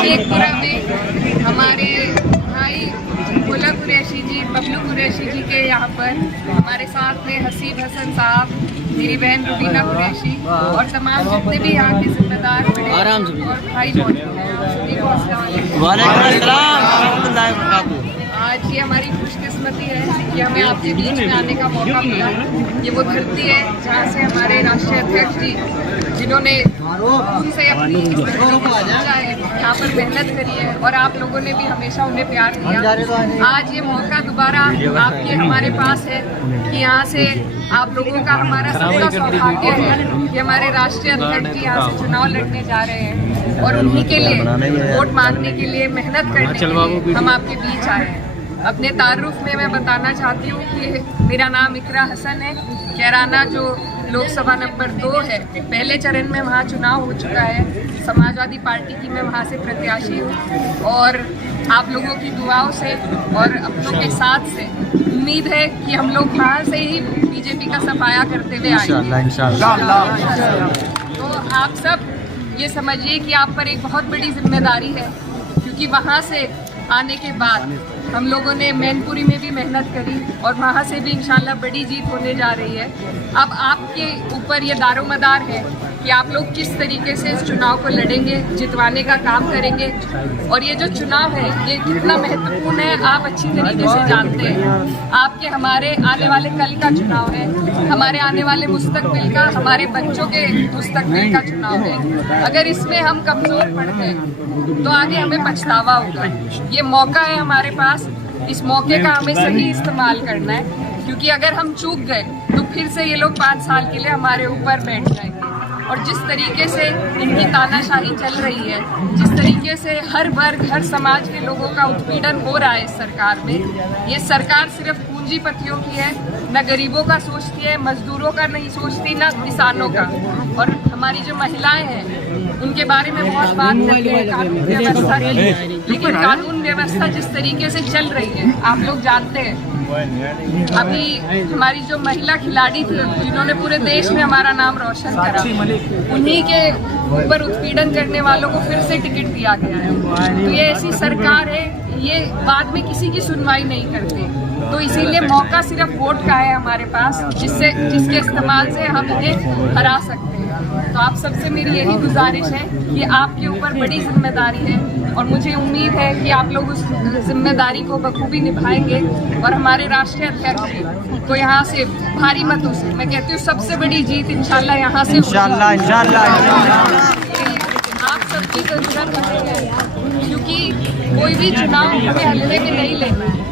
शेखपुरा में हमारे भाई भोला कुरैशी जी, बबलू कुरैशी जी के यहाँ पर हमारे साथ में हसीब हसन साहब, मेरी बहन रुबीना कुरैशी और तमाम जितने भी यहाँ के जिम्मेदार बड़े और भाई आज ये हमारी खुशकिस्मती है कि हमें आपके बीच में आने का मौका मिला। ये वो धरती है जहाँ से हमारे राष्ट्रीय अध्यक्ष जी, जिन्होंने उनसे अपनी यहाँ पर मेहनत करी है और आप लोगों ने भी हमेशा उन्हें प्यार दिया। आज ये मौका दोबारा आपके हमारे पास है कि यहाँ से आप लोगों का हमारा सबका सौभाग्य है कि हमारे राष्ट्रीय अध्यक्ष जी यहाँ से चुनाव लड़ने जा रहे हैं और उन्हीं के लिए वोट मांगने के लिए, मेहनत करने के लिए हम आपके बीच आए हैं। अपने तारुफ में मैं बताना चाहती हूँ कि मेरा नाम इकरा हसन है। कैराना जो लोकसभा नंबर 2 है, पहले चरण में वहाँ चुनाव हो चुका है। समाजवादी पार्टी की मैं वहाँ से प्रत्याशी हूँ और आप लोगों की दुआओं से और अपनों के साथ से उम्मीद है कि हम लोग वहाँ से ही बीजेपी का सफाया करते हुए आएंगे इंशाअल्लाह। तो आप सब ये समझिए कि आप पर एक बहुत बड़ी जिम्मेदारी है, क्योंकि वहाँ से आने के बाद हम लोगों ने मैनपुरी में भी मेहनत करी और वहाँ से भी इंशाल्लाह बड़ी जीत होने जा रही है। अब आपके ऊपर ये दारोमदार है कि आप लोग किस तरीके से इस चुनाव को लड़ेंगे, जितवाने का काम करेंगे। और ये जो चुनाव है ये कितना महत्वपूर्ण है आप अच्छी तरीके से जानते हैं। आपके हमारे आने वाले कल का चुनाव है, हमारे आने वाले मुस्तकबिल का, हमारे बच्चों के मुस्तकबिल का चुनाव है। अगर इसमें हम कमज़ोर पड़ गए तो आगे हमें पछतावा होगा। ये मौका है हमारे पास, इस मौके का हमें सही इस्तेमाल करना है, क्योंकि अगर हम चूक गए तो फिर से ये लोग 5 साल के लिए हमारे ऊपर बैठ जाएंगे। और जिस तरीके से इनकी तानाशाही चल रही है, जिस तरीके से हर वर्ग, हर समाज के लोगों का उत्पीड़न हो रहा है इस सरकार में, ये सरकार सिर्फ पूंजीपतियों की है, न गरीबों का सोचती है, मजदूरों का नहीं सोचती, न किसानों का। और हमारी जो महिलाएं हैं उनके बारे में बहुत बात करते हैं कानून व्यवस्था की, लेकिन कानून व्यवस्था जिस तरीके से चल रही है आप लोग जानते हैं। अभी हमारी जो महिला खिलाड़ी थी जिन्होंने पूरे देश में हमारा नाम रोशन करा, उन्हीं के ऊपर उत्पीड़न करने वालों को फिर से टिकट दिया गया है। तो ये ऐसी सरकार है, ये बाद में किसी की सुनवाई नहीं करती। तो इसीलिए मौका सिर्फ वोट का है हमारे पास, जिसके इस्तेमाल से हम इन्हें हरा सकते हैं। तो आप सबसे मेरी यही गुजारिश है कि आपके ऊपर बड़ी जिम्मेदारी है और मुझे उम्मीद है कि आप लोग उस जिम्मेदारी को बखूबी निभाएंगे और हमारे राष्ट्रीय अध्यक्ष को यहाँ से भारी मतों से, मैं कहती हूँ सबसे बड़ी जीत इंशाल्लाह यहाँ से इंशाल्लाह आप सबकी जरूरत है, क्योंकि कोई भी चुनाव हमें हल्के में नहीं लेना है।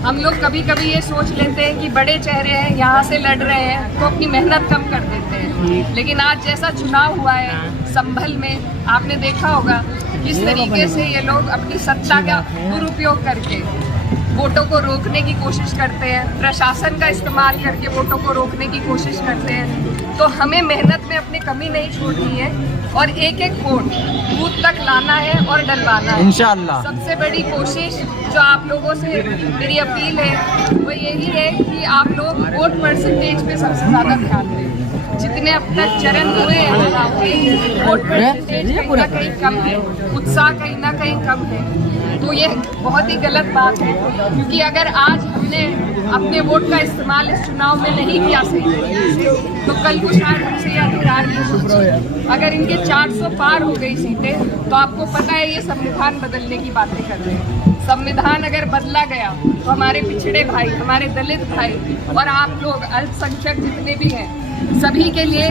हम लोग कभी कभी ये सोच लेते हैं कि बड़े चेहरे हैं यहाँ से लड़ रहे हैं तो अपनी मेहनत कम कर देते हैं, लेकिन आज जैसा चुनाव हुआ है संभल में, आपने देखा होगा किस तरीके से ये लोग अपनी सत्ता का दुरुपयोग करके वोटों को रोकने की कोशिश करते हैं, प्रशासन का इस्तेमाल करके वोटों को रोकने की कोशिश करते हैं। तो हमें मेहनत में अपनी कमी नहीं छोड़नी है और एक एक वोट बूथ तक लाना है और डलवाना है इंशाअल्लाह। सबसे बड़ी कोशिश जो आप लोगों से मेरी अपील है वो यही है कि आप लोग वोट परसेंटेज पे सबसे ज़्यादा ध्यान दें। जितने अब तक चरण हुए हैं वोट परसेंटेज कहीं ना कहीं कम है, उत्साह कहीं ना कहीं कम है। तो ये बहुत ही गलत बात है, क्योंकि अगर आज हमने अपने वोट का इस्तेमाल इस चुनाव में नहीं किया सही तो कल को शायद हमसे ये अधिकार नहीं। अगर इनके 400 पार हो गई सीटें तो आपको पता है ये संविधान बदलने की बातें कर रहे हैं। संविधान अगर बदला गया तो हमारे पिछड़े भाई, हमारे दलित भाई और आप लोग अल्पसंख्यक जितने भी हैं सभी के लिए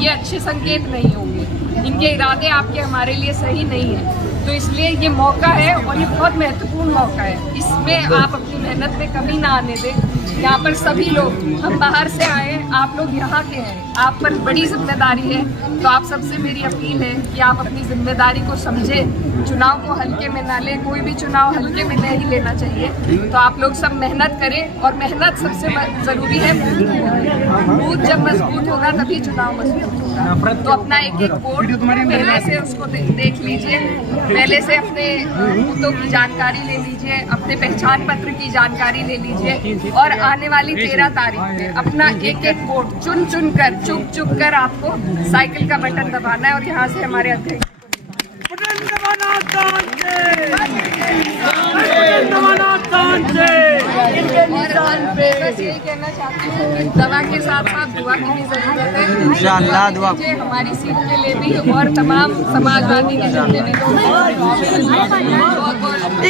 ये अच्छे संकेत नहीं होंगे। इनके इरादे आपके हमारे लिए सही नहीं है। तो इसलिए ये मौका है और ये बहुत महत्वपूर्ण मौका है, इसमें आप अपनी मेहनत में कमी ना आने दें। यहाँ पर सभी लोग, हम बाहर से आए, आप लोग यहाँ के हैं, आप पर बड़ी जिम्मेदारी है। तो आप सबसे मेरी अपील है कि आप अपनी जिम्मेदारी को समझें, चुनाव को हल्के में ना लें, कोई भी चुनाव हल्के में नहीं लेना चाहिए। तो आप लोग सब मेहनत करें और मेहनत सबसे ज़रूरी है। बूथ जब मजबूत होगा तभी चुनाव मजबूत होगा। तो अपना एक एक वोट पहले से उसको देख लीजिए, पहले से अपने बूथों की जानकारी ले लीजिए, अपने पहचान पत्र की जानकारी ले लीजिए और आने वाली 13 तारीख में अपना एक एक वोट चुन चुन कर, चुप चुप कर आपको साइकिल का बटन दबाना है और यहाँ से हमारे अध्यक्ष बस यही कहना चाहती हूँ कि दवा के साथ साथ दुआ की भी जरूरत है। इंशाअल्लाह दुआ हमारी सीट के लिए भी और तमाम समाजवादी के जितने भी लोग हैं, बहुत बहुत